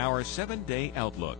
our 7-day outlook.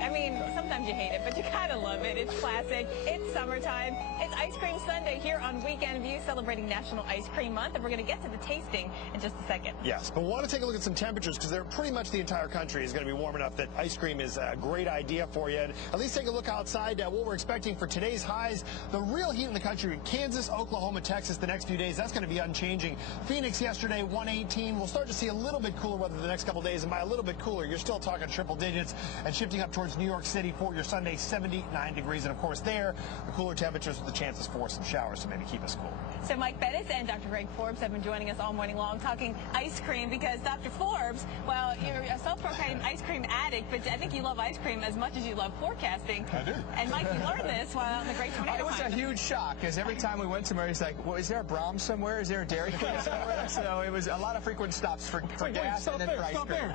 I mean, sometimes you hate it, but you kind of love it. It's classic. It's summertime. It's Ice Cream Sunday here on Weekend View, celebrating National Ice Cream Month, and we're going to get to the tasting in just a second. Yes, but we want to take a look at some temperatures because they're pretty much the entire country is going to be warm enough that ice cream is a great idea for you. And at least take a look outside at what we're expecting for today's highs. The real heat in the country, Kansas, Oklahoma, Texas, the next few days, that's going to be unchanging. Phoenix yesterday, 118. We'll start to see a little bit cooler weather the next couple days, and by a little bit cooler, you're still talking triple digits and shifting up towards New York City for your Sunday, 79 degrees. And of course there, the cooler temperatures with the chances for some showers to maybe keep us cool. So Mike Bettis and Dr. Greg Forbes have been joining us all morning long talking ice cream because Dr. Forbes, well, you're a self-proclaimed ice cream addict, but I think you love ice cream as much as you love forecasting. I do. And Mike, you learned this while on the Great Tornado It was a huge shock because every time we went somewhere, he's like, well, is there a Brahms somewhere? Is there a Dairy Queen somewhere? So it was a lot of frequent stops for gas and then for ice cream.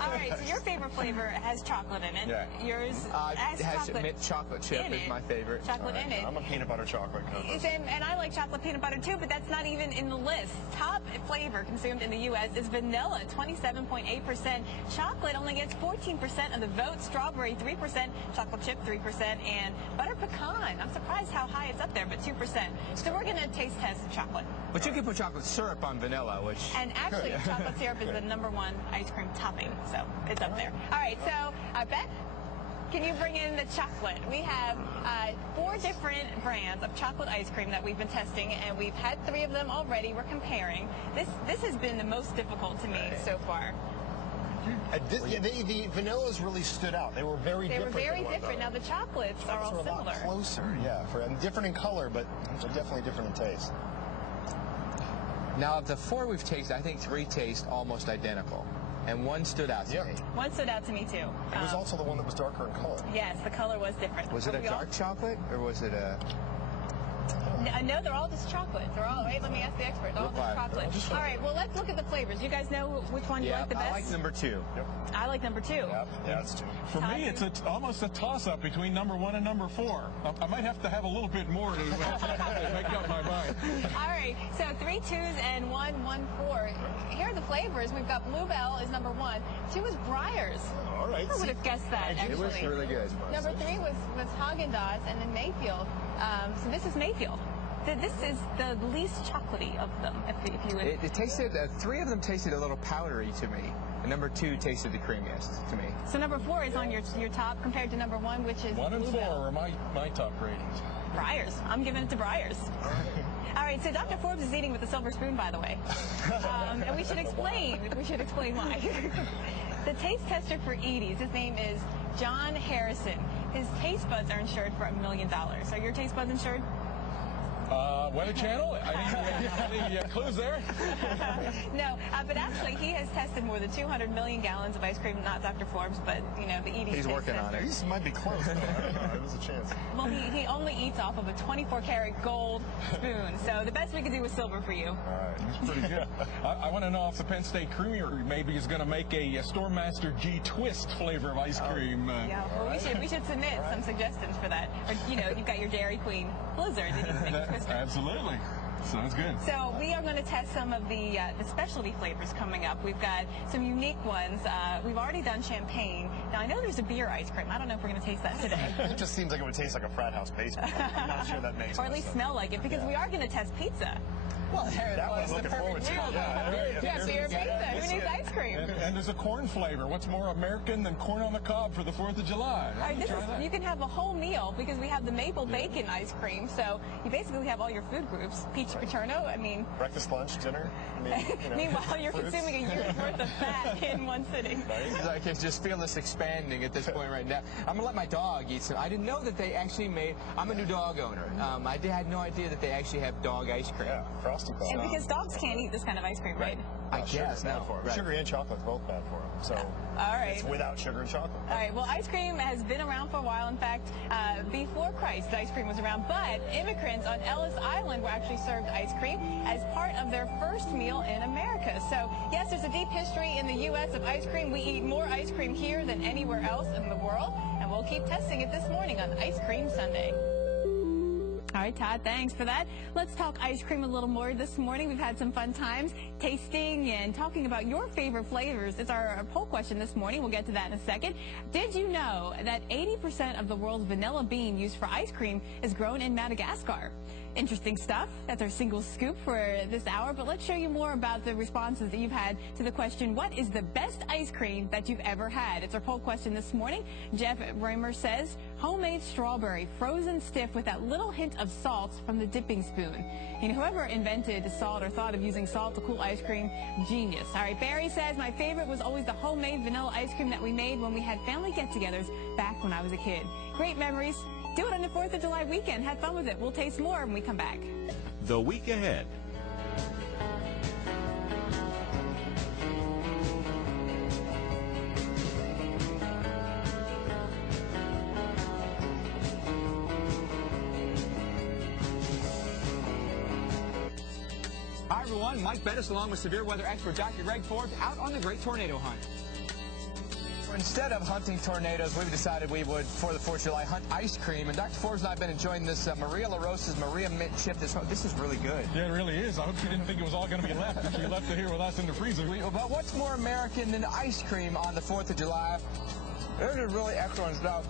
All right, so your favorite flavor has chocolate in it. Yeah. Yours has chocolate. Mint chocolate chip is my favorite. Chocolate in it. I'm a peanut butter chocolate. And I like chocolate peanut butter too, but that's not even in the list. Top flavor consumed in the U.S. is vanilla, 27.8%. Chocolate only gets 14% of the vote. Strawberry, 3%. Chocolate chip, 3%. And butter pecan. I'm surprised how high it's up there, but 2%. So we're going to taste test the chocolate. But you can put chocolate syrup on vanilla, which... And actually, chocolate syrup is the #1 ice cream topping, so it's up there. All right, so Beth, can you bring in the chocolate? We have 4 different brands of chocolate ice cream that we've been testing, and we've had 3 of them already. We're comparing. This has been the most difficult to me so far. The vanillas really stood out. They were very different. They were very different. Now the chocolates are all similar. A lot closer, yeah, and different in color, but definitely different in taste. Now of the 4 we've tasted, I think 3 taste almost identical. And 1 stood out to me. 1 stood out to me, too. It was also the one that was darker in color. Yes, the color was different. Was it a dark chocolate, or was it a... No, they're all just chocolate. They're all, wait, let me ask the expert. They're all just chocolate. All right, well, let's look at the flavors. You guys know which one you like the best? I like #2. Yep. I like #2. Yep. Yeah, it's 2. For me, it's almost a toss-up between #1 and #4. I might have to have a little bit more to make up my mind. All right, so 3 2s and 1 4. Here are the flavors. We've got Bluebell is #1. 2 is Breyers. All right. I would have guessed that, actually. It was really good. #3 was Haagen-Dazs, and then Mayfield. So this is Mayfield. This is the least chocolatey of them, if you would. It tasted, 3 of them tasted a little powdery to me. And #2 tasted the creamiest to me. So #4 is on your top compared to #1, which is 1 and Bluebell. 4 are my top ratings. Breyers. I'm giving it to Breyers. All right, so Dr. Forbes is eating with a silver spoon, by the way. And we should explain why. The taste tester for Edie's, his name is John Harrison. His taste buds are insured for $1 million. Are your taste buds insured? Weather Channel? Any clues there? No, but actually he has tested more than 200 million gallons of ice cream, not Dr. Forbes, but, you know, the Edie's. He's working on it. These might be close, though. I don't know. There's a chance. Well, he only eats off of a 24-karat gold spoon, so the best we could do was silver for you. All right, that's pretty good. I want to know if the Penn State Creamery maybe is going to make a Stormmaster G Twist flavor of ice cream. Yeah, well, we should submit some suggestions for that. Or, you know, you've got your Dairy Queen Blizzard that needs to make a twister. Absolutely. Sounds good. So we are going to test some of the specialty flavors coming up. We've got some unique ones. We've already done champagne. Now, I know there's a beer ice cream. I don't know if we're going to taste that today. It just seems like it would taste like a frat house basement. I'm not sure that makes sense. Or at least smell like it, because we are going to test pizza. Well, there it was. Looking forward to it. Yeah, beer pizza. Who needs ice cream? And there's a corn flavor. What's more American than corn on the cob for the 4th of July? All right, you can have a whole meal because we have the maple bacon ice cream. So you basically have all your food groups. Peach Paterno, I mean. Breakfast, lunch, dinner. I mean, you know, meanwhile, you're fruits. consuming a year's worth of fat in one sitting. I can just feel this expanding at this point right now. I'm going to let my dog eat some. I didn't know that they actually made, I'm a new dog owner. I had no idea that they actually have dog ice cream. Yeah, frosty pop. And because dogs can't eat this kind of ice cream, right? I guess, no. Sugar and chocolate's both bad for them. So all right. it's without sugar and chocolate. All right. Well, ice cream has been around for a while. In fact, before Christ, ice cream was around. But immigrants on Ellis Island were actually served ice cream as part of their first meal in America. So, yes, there's a deep history in the U.S. of ice cream. We eat more ice cream here than anywhere else in the world. And we'll keep testing it this morning on Ice Cream Sunday. All right, Todd, thanks for that. Let's talk ice cream a little more this morning. We've had some fun times tasting and talking about your favorite flavors. It's our poll question this morning. We'll get to that in a second. Did you know that 80% of the world's vanilla bean used for ice cream is grown in Madagascar? Interesting stuff. That's our single scoop for this hour. But let's show you more about the responses that you've had to the question, what is the best ice cream that you've ever had? It's our poll question this morning. Jeff Bramer says, homemade strawberry, frozen stiff with that little hint of salt from the dipping spoon. You know, whoever invented salt or thought of using salt to cool ice cream, genius. All right, Barry says, my favorite was always the homemade vanilla ice cream that we made when we had family get-togethers back when I was a kid. Great memories. Do it on the 4th of July weekend. Have fun with it. We'll taste more when we come back. The week ahead. Hi, everyone. Mike Bettis along with severe weather expert Dr. Greg Forbes out on the great tornado hunt. Instead of hunting tornadoes, we've decided we would, for the 4th of July, hunt ice cream. And Dr. Forbes and I have been enjoying this Maria LaRosa's Maria Mint Chip. This is really good. Yeah, it really is. I hope she didn't think it was all going to be left if she left it here with us in the freezer. But what's more American than ice cream on the 4th of July? This is really excellent stuff.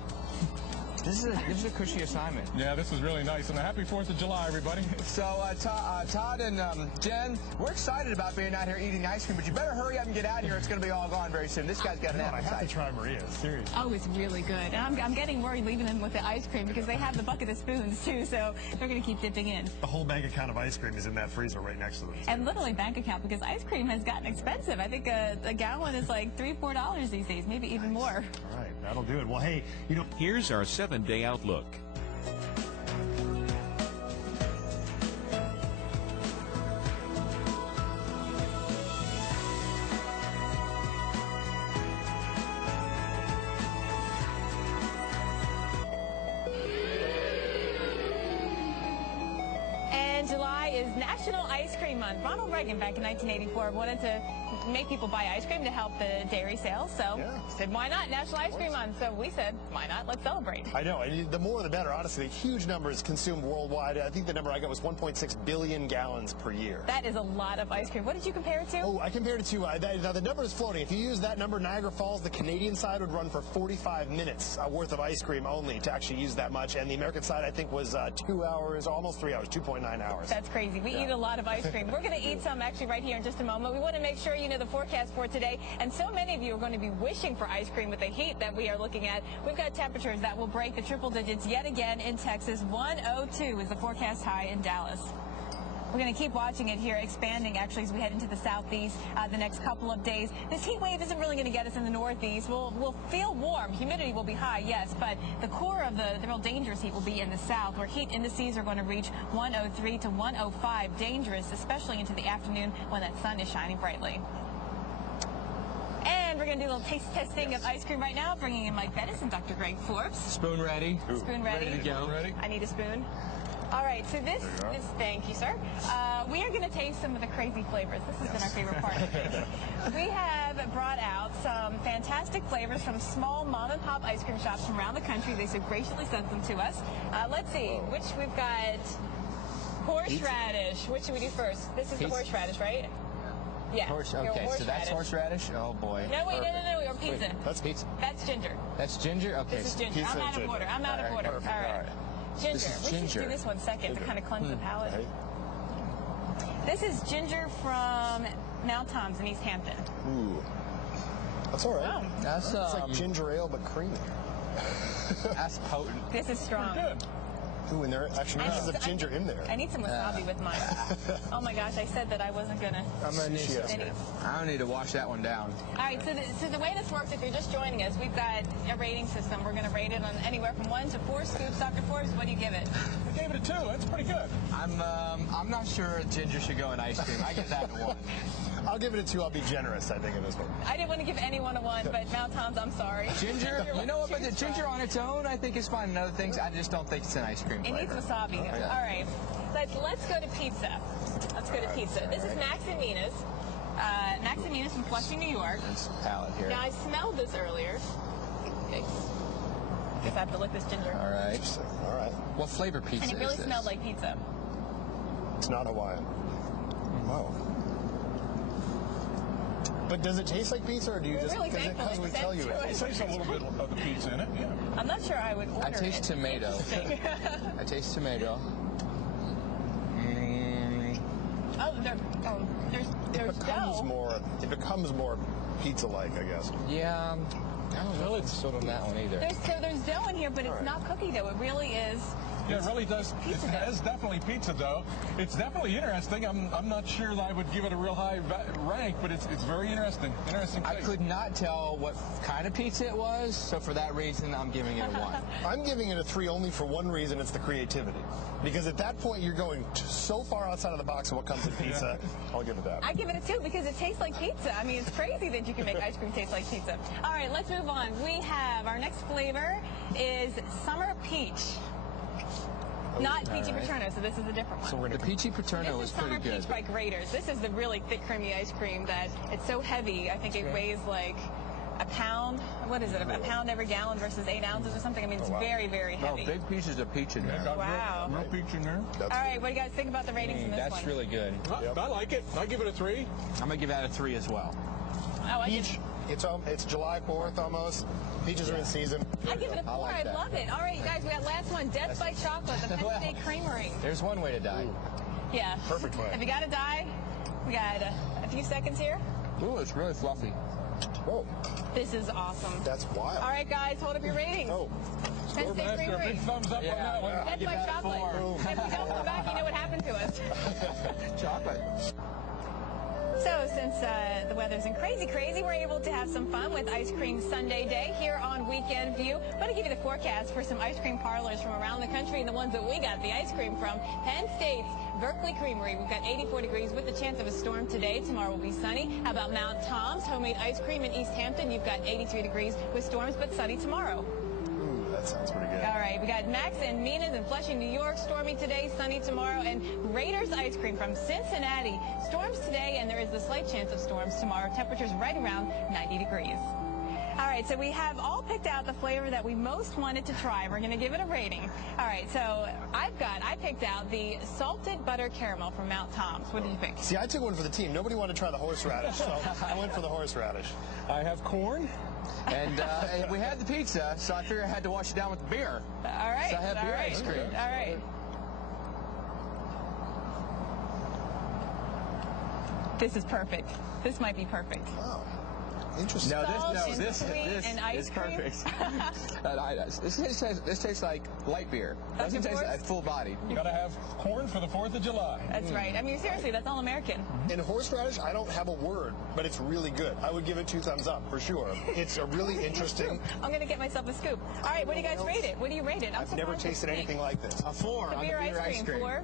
This is a cushy assignment. Yeah, this is really nice. And a happy 4th of July, everybody. So, Todd and Jen, we're excited about being out here eating ice cream, but you better hurry up and get out of here. It's going to be all gone very soon. This guy's got an appetite. I have to try Maria's, seriously. Oh, it's really good. And I'm getting worried leaving them with the ice cream because they have the bucket of spoons, too, so they're going to keep dipping in. The whole bank account of ice cream is in that freezer right next to them. And literally bank account because ice cream has gotten expensive. I think a gallon is like $3-4 these days, maybe even more. All right, that'll do it. Well, hey, you know, Here's our 7-day outlook. July is National Ice Cream Month. Ronald Reagan back in 1984 wanted to make people buy ice cream to help the dairy sales. So he said, why not? National Ice Cream Month. So we said, why not? Let's celebrate. I know. And the more the better, honestly. Huge numbers consumed worldwide. I think the number I got was 1.6 billion gallons per year. That is a lot of ice cream. What did you compare it to? Oh, I compared it to, now the number is floating. If you use that number, Niagara Falls, the Canadian side would run for 45 minutes worth of ice cream only to actually use that much. And the American side, I think, was 2 hours, almost 3 hours, 2.9 hours. That's crazy. We eat a lot of ice cream. We're going to eat some actually right here in just a moment. We want to make sure you know the forecast for today. And so many of you are going to be wishing for ice cream with the heat that we are looking at. We've got temperatures that will break the triple digits yet again in Texas. 102 is the forecast high in Dallas. We're going to keep watching it here, expanding actually as we head into the southeast the next couple of days. This heat wave isn't really going to get us in the northeast. We'll feel warm. Humidity will be high, yes, but the core of the real dangerous heat will be in the south, where heat indices are going to reach 103 to 105. Dangerous, especially into the afternoon when that sun is shining brightly. And we're going to do a little taste testing of ice cream right now, bringing in Mike Bettis and Dr. Greg Forbes. Spoon ready. Spoon ready. Ready to go. Ready? I need a spoon. All right, so this thank you, sir. We are going to taste some of the crazy flavors. This has been our favorite part of things. We have brought out some fantastic flavors from small mom-and-pop ice cream shops from around the country. They so graciously sent them to us. Let's see, which we've got horseradish. Which should we do first? This is the horseradish, right? Yeah. Okay, so that's horseradish? Oh, boy. No, wait, no, or pizza. That's pizza. That's ginger. That's ginger? Okay. This is ginger. I'm out of order. I'm out of order. Perfect. All right. Ginger. This is We ginger. should do this one second to kind of cleanse the palate. Right. This is ginger from Mount Tom's in East Hampton. Ooh. That's all right. Wow. That's, It's like ginger ale, but creamy. that's potent. This is strong. Good. Ooh, and there actually pieces of ginger in there. I need some wasabi with mine. Oh my gosh, I said that I wasn't gonna. I'm going to need Sushi ice some. cream. I don't need to wash that one down. All right, so the way this works, if you're just joining us, we've got a rating system. We're gonna rate it on anywhere from 1 to 4 scoops. Dr. Forbes, what do you give it? I gave it a 2. That's pretty good. I'm not sure ginger should go in ice cream. I give that a 1. I'll give it a 2. I'll be generous, I think, in this one. I didn't want to give anyone a 1, but Mount Tom's, I'm sorry. Ginger, you know what, but the ginger on its own, I think, is fine. And other things, I just don't think it's an ice cream It flavor. needs wasabi. Yeah. All right. Let's go to pizza. Let's go to pizza. This is Max and Mina's. Max and Mina's from Flushing, New York. This palette here. Now, I smelled this earlier. Okay. Guess I have to lick this ginger. All right. Interesting. All right. What flavor pizza And it really is this? smelled like pizza. It's not Hawaiian. Wow. But does it taste like pizza, or do you We're just really because thankful we it tell you sent to it? It tastes a little bit of the pizza in it, yeah. I'm not sure I would order I taste it. tomato. Interesting. I taste tomato. Oh, there's dough. It becomes more pizza-like, I guess. Yeah. I don't know if it's sold on that one either. There's dough in here, but it's not cookie dough. It really is. Yeah, it really does. It is definitely pizza dough. It's definitely interesting. I'm not sure that I would give it a real high rank, but it's very interesting. Interesting I taste. could not tell what kind of pizza it was, so for that reason, I'm giving it a 1. I'm giving it a 3 only for one reason. It's the creativity. Because at that point, you're going so far outside of the box of what comes in pizza. I'll give it that. I give it a 2 because it tastes like pizza. I mean, it's crazy that you can make ice cream taste like pizza. All right, let's move on. We have our next flavor is Summer Peach. Not Peachy Paterno, so this is a different one. So we're The going peachy paterno This is is pretty Summer good. Peach by Grater's. This is the really thick, creamy ice cream that it's so heavy. I think it weighs like a pound. What is it? A pound every gallon versus 8 ounces or something. I mean, it's very, very No, heavy. big pieces of peach in there. Got Wow. real peach in there. All right, what do you guys think about the ratings in this That's one? really good. I like it. I give it a 3. I'm going to give that a 3 as well. Oh, I give, Peach. It's July 4th almost. Peaches are in season. I give it a 4. like I that. love it. All right, you guys, we got last one. Death by Chocolate, the Penn Well. State Creamery. There's one way to die. Yeah. Perfect way. If you got to die, we got a few seconds here. Ooh, it's really fluffy. Whoa, This is awesome. that's wild. All right, guys, hold up your ratings. Oh, Penn State Master, a Creamery. big thumbs up on that one. Death give by that a Chocolate. 4. If we don't come back, you know what happened to us. Chocolate. So since the weather's in crazy, we're able to have some fun with Ice Cream Sunday Day here on Weekend View. I'm going to give you the forecast for some ice cream parlors from around the country and the ones that we got the ice cream from. Penn State's Berkeley Creamery. We've got 84 degrees with the chance of a storm today. Tomorrow will be sunny. How about Mount Tom's Homemade Ice Cream in East Hampton? You've got 83 degrees with storms, but sunny tomorrow. ooh, that sounds pretty good. All right, we got Max and Mina's in Flushing, New York. Stormy today, sunny tomorrow. And Raiders Ice Cream from Cincinnati. Storms today, and there is a slight chance of storms tomorrow. Temperatures right around 90 degrees. All right, so we have all picked out the flavor that we most wanted to try. We're going to give it a rating. All right, so I picked out the salted butter caramel from Mount Tom's. What did you pick? See, I took one for the team. Nobody wanted to try the horseradish, so I went for the horseradish. I have corn. And we had the pizza, so I figured I had to wash it down with beer. All right. So I have all beer right. ice cream. All right. This is perfect. This might be perfect. Wow, interesting. No, Salt and this sweet and ice is cream. perfect. This tastes like light beer. Doesn't taste like full body. You gotta have corn for the 4th of July. That's right. I mean, seriously, that's all American. In horseradish, I don't have a word, but it's really good. I would give it 2 thumbs up for sure. It's a really interesting. I'm going to get myself a scoop. All right, what do you guys rate it? What do you rate it? I'm I've never surprised it's tasted big. anything like this. A 4 The on beer the beer ice cream, 4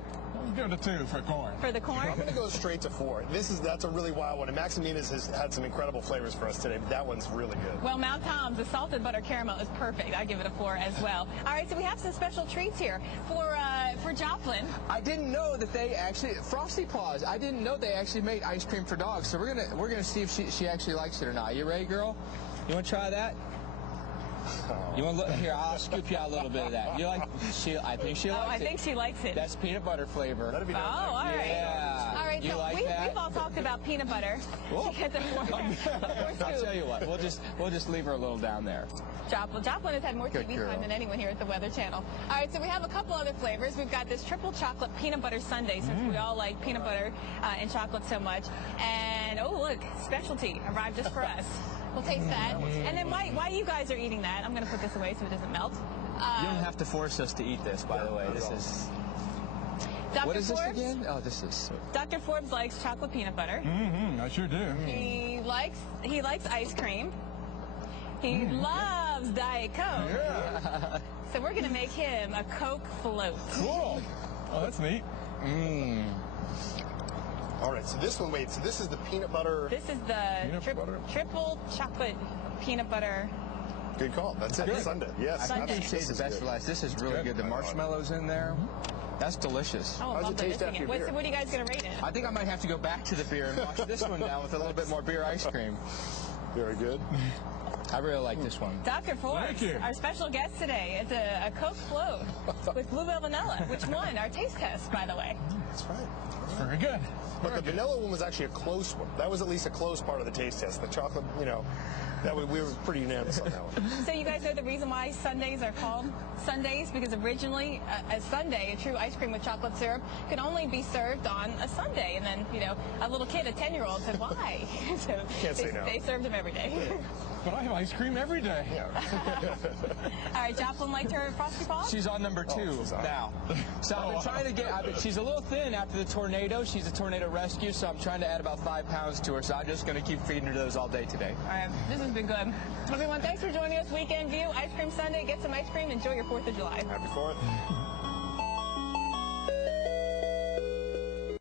Give it a 2 for corn. for the corn. I'm going to go straight to 4. That's a really wild one. And Max and Mina's has had some incredible flavors for us today, but that one's really good. Well, Mount Tom's, the salted butter caramel is perfect. I give it a 4 as well. All right, so we have some special treats here for Joplin. I didn't know that they actually Frosty Paws. I didn't know they actually made ice cream for dogs. So we're gonna see if she actually likes it or not. You ready, girl? You want to try that? You want to look here? I'll scoop you out a little bit of that. You like? I think she likes Oh, I it. think she likes it. That's peanut butter flavor. That'd be Oh, all right. Yeah. All right, You so like that? we've all talked about peanut butter. Whoa. She gets a 4 I'll tell scoop. you what. We'll just leave her a little down there. Joplin has had more Good TV girl. time than anyone here at the Weather Channel. All right, so we have a couple other flavors. We've got this triple chocolate peanut butter sundae, since we all like peanut butter and chocolate so much. And, oh, look, specialty arrived just for us. We'll taste that. And then while you guys are eating that, I'm going to put this away so it doesn't melt. You don't have to force us to eat this, by the way. This is. Dr. What is this Forbes? again? Oh, this is. Dr. Forbes likes chocolate peanut butter. I sure do. He likes ice cream. He loves Diet Coke. Yeah. So we're going to make him a Coke float. Cool. Oh, that's neat. All right, so this one, wait, so this is the peanut butter. This is the triple chocolate peanut butter. Good call. That's it. Sundae. Yes. Sundae. I think saved the best for last. This is really good. The marshmallows in there. That's delicious. Oh, How's it taste after your beer? What are you guys going to rate it? I think I might have to go back to the beer and wash this one down with a little bit more beer ice cream. Very good. I really like this one. Dr. Forbes, Thank you. our special guest today, is a Coke float with bluebell vanilla, which won our taste test, by the way. That's right. Very good. But the vanilla one was actually a close one. That was at least a close part of the taste test. The chocolate, you know, we were pretty unanimous on that one. So you guys know the reason why sundaes are called sundaes? Because originally a sundae, a true ice cream with chocolate syrup, could only be served on a Sunday. And then, you know, a little kid, a 10-year-old, said, why? So Can't say no. They served them every day. But I have ice cream every day. Yeah. All right, Jocelyn liked her Frosty Paws? She's on number 2 now. So I've been trying to get, she's a little thin after the tornado. She's a tornado rescue, so I'm trying to add about 5 pounds to her. So I'm just going to keep feeding her those all day today. All right, this has been good. Everyone, thanks for joining us. Weekend View, Ice Cream Sunday. Get some ice cream. Enjoy your 4th of July. Happy 4th.